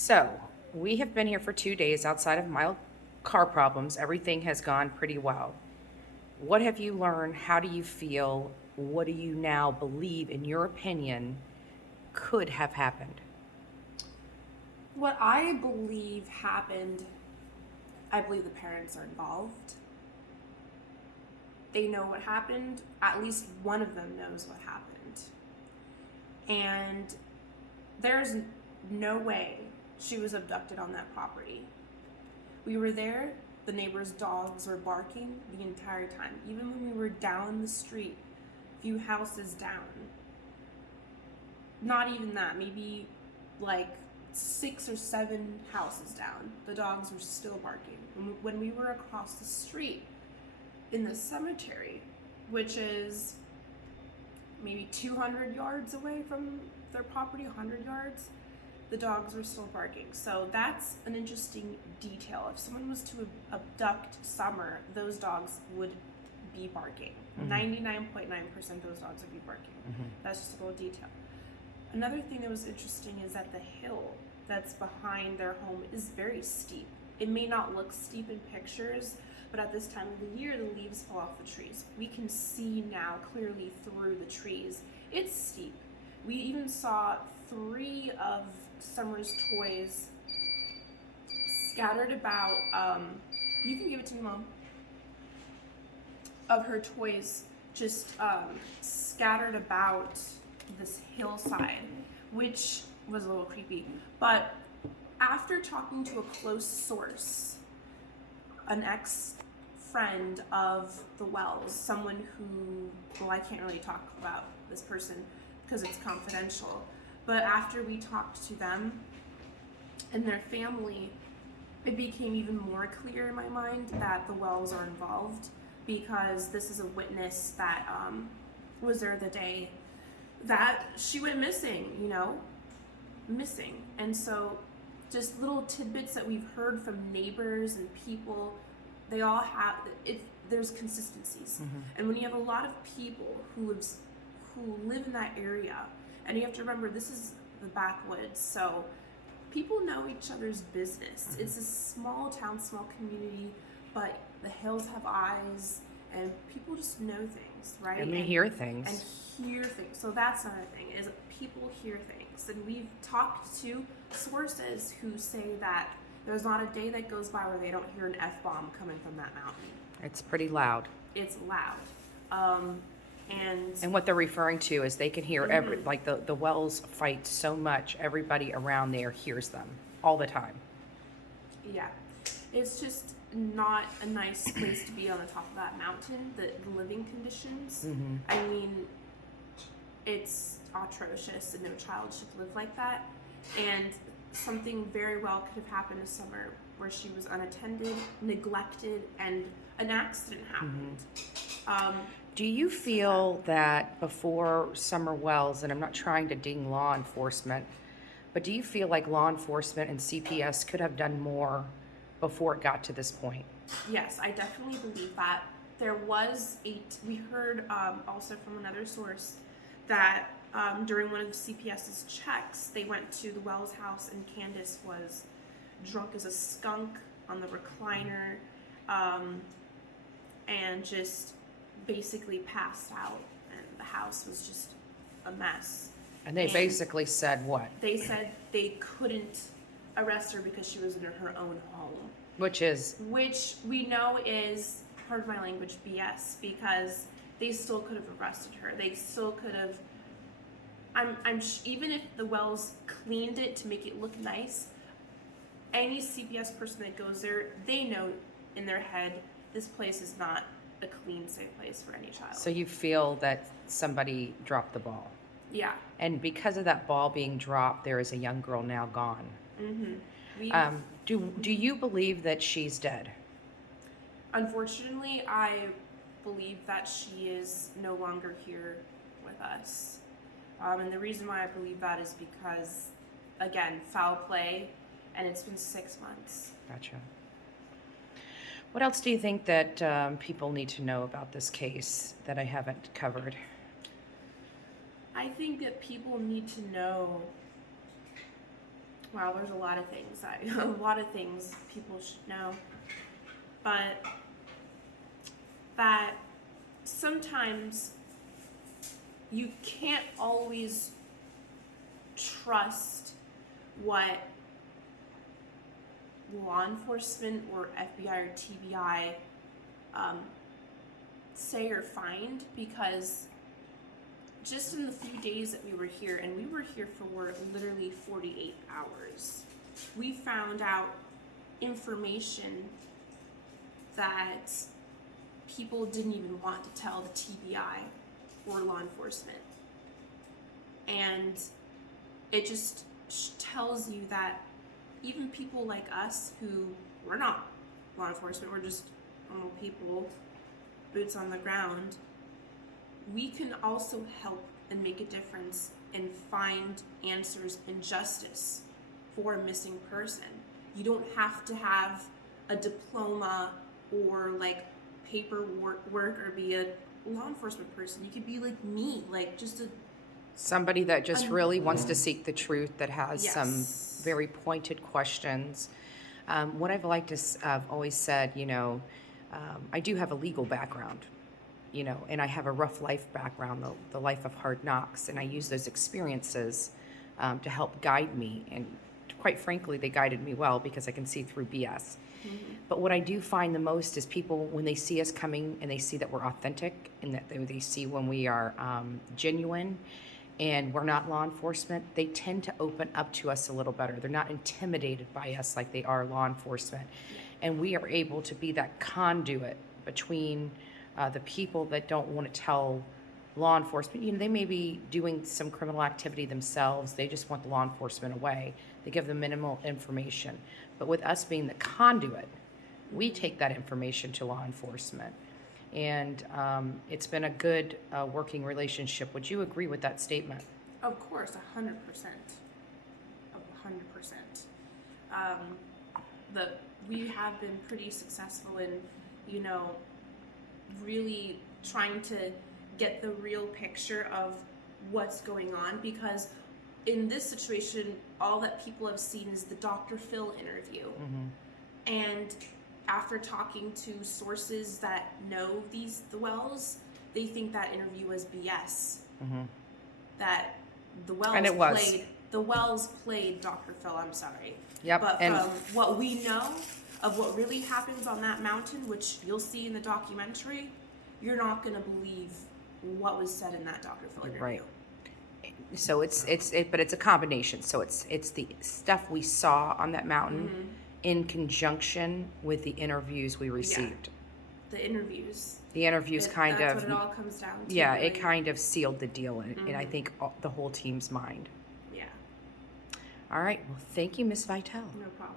So, we have been here for 2 days outside of mild car problems. Everything has gone pretty well. What have you learned? How do you feel? What do you now believe, in your opinion, could have happened? What I believe happened, I believe the parents are involved. They know what happened. At least one of them knows what happened. And there's no way she was abducted on that property. We were there, the neighbors' dogs were barking the entire time. Even when we were down the street, a few houses down. Not even that, maybe like 6 or 7 houses down, the dogs were still barking. When we were across the street in the cemetery, which is maybe 200 yards away from their property, 100 yards, the dogs were still barking. So that's an interesting detail. If someone was to abduct Summer, those dogs would be barking. 99.9% of those dogs would be barking. That's just a little detail. Another thing that was interesting is that the hill that's behind their home is very steep. It may not look steep in pictures, but at this time of the year, the leaves fall off the trees. We can see now clearly through the trees. It's steep. We even saw 3 of Summer's toys scattered about. You can give it to me, Mom. Of her toys just scattered about this hillside, which was a little creepy. But after talking to a close source, an ex-friend of the Wells, someone who, well, I can't really talk about this person because it's confidential, but after we talked to them and their family, it became even more clear in my mind that the Wells are involved, because this is a witness that was there the day that she went missing, missing. And so just little tidbits that we've heard from neighbors and people, they all have it. There's consistencies. And when you have a lot of people who live in that area, and you have to remember, this is the backwoods, so people know each other's business. It's a small town, small community, but the hills have eyes, and people just know things, right? And we hear things. And hear things. So that's another thing, is people hear things. And we've talked to sources who say that there's not a day that goes by where they don't hear an F-bomb coming from that mountain. It's pretty loud. It's loud. And what they're referring to is they can hear like the Wells fight so much, everybody around there hears them all the time. Yeah. It's just not a nice place to be on the top of that mountain. The living conditions, I mean, it's atrocious, and no child should live like that. And something very well could have happened to Summer, where she was unattended, neglected, and an accident happened. Do you feel that before Summer Wells, and I'm not trying to ding law enforcement, but do you feel like law enforcement and CPS could have done more before it got to this point? Yes, I definitely believe that. There was we heard also from another source that during one of the CPS's checks, they went to the Wells house, and Candus was drunk as a skunk on the recliner, and just basically passed out, and the house was just a mess. And they basically said what? They said they couldn't arrest her because she was in her own home. Which we know is, pardon my language, BS, because they still could have arrested her. They still could have. Even if the Wells cleaned it to make it look nice, any CPS person that goes there, they know in their head this place is not a clean, safe place for any child. So you feel that somebody dropped the ball? Yeah. And because of that ball being dropped, there is a young girl now gone. Do you believe that she's dead? Unfortunately, I believe that she is no longer here with us. And the reason why I believe that is because, again, foul play, and it's been 6 months. Gotcha. What else do you think that people need to know about this case that I haven't covered? I think that people need to know Wow, there's a lot of things a lot of things people should know, but that sometimes you can't always trust what law enforcement or FBI or TBI say or find, because just in the few days that we were here, and we were here for literally 48 hours, we found out information that people didn't even want to tell the TBI or law enforcement. And it just tells you that even people like us, who we're not law enforcement, we're just normal people, boots on the ground, we can also help and make a difference and find answers and justice for a missing person. You don't have to have a diploma or like paperwork or be a law enforcement person. You could be like me, like just somebody that just really wants to seek the truth, that has Yes. some very pointed questions. What I've always said, I do have a legal background, and I have a rough life background, the life of hard knocks, and I use those experiences to help guide me. And quite frankly, they guided me well, because I can see through BS. Mm-hmm. But what I do find the most is people, when they see us coming and they see that we're authentic, and that they see when we are genuine and we're not law enforcement, they tend to open up to us a little better. They're not intimidated by us like they are law enforcement. And we are able to be that conduit between the people that don't want to tell law enforcement. They may be doing some criminal activity themselves. They just want the law enforcement away. They give them minimal information. But with us being the conduit, we take that information to law enforcement. And it's been a good working relationship. Would you agree with that statement? Of course, 100%. 100%. We have been pretty successful in, really trying to get the real picture of what's going on, because in this situation, all that people have seen is the Dr. Phil interview. Mm-hmm. And after talking to sources that know the Wells, they think that interview was BS. Mm-hmm. That the Wells And it was. The Wells played Dr. Phil, I'm sorry. Yep. But And from what we know of what really happens on that mountain, which you'll see in the documentary, you're not going to believe what was said in that Dr. Phil interview. Right. So but it's a combination. So it's the stuff we saw on that mountain, Mm-hmm. in conjunction with the interviews we received. The interviews. The interviews That's kind what of, it all comes down to. yeah, really. it kind of sealed the deal in I Mhm. think the whole team's mind. Yeah, All right. Well, thank you, Miss Vitale. no problem.